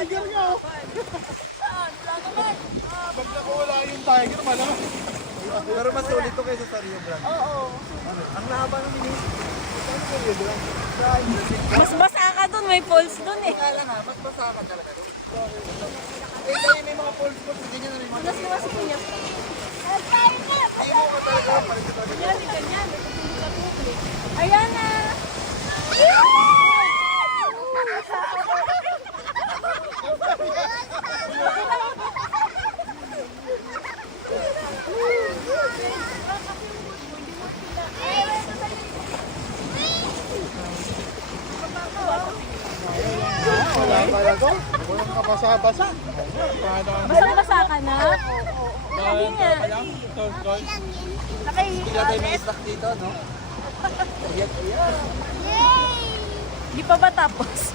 tiger nga. Pag nakawala yung tiger, malamang. Pero mas sulit to kaysa sa Rio Grande. Oo. Ang haba ng minis. Saan sa Rio Grande? Mas basa ka dun, may falls dun eh. Kala nga, mas basa ka talaga doon. Eh, dahil may mga falls po, hindi nyo na rin mga. Mas naman si Kuya. Hindi mo ka talaga, palit ito. Ganyan, ganyan. Ayan na. Wala pala to. Walang kabasa-basa. Basang-basa ka na? Hindi nga. Ilagay may stock dito, no? Ayan, ayan. Hindi pa ba tapos?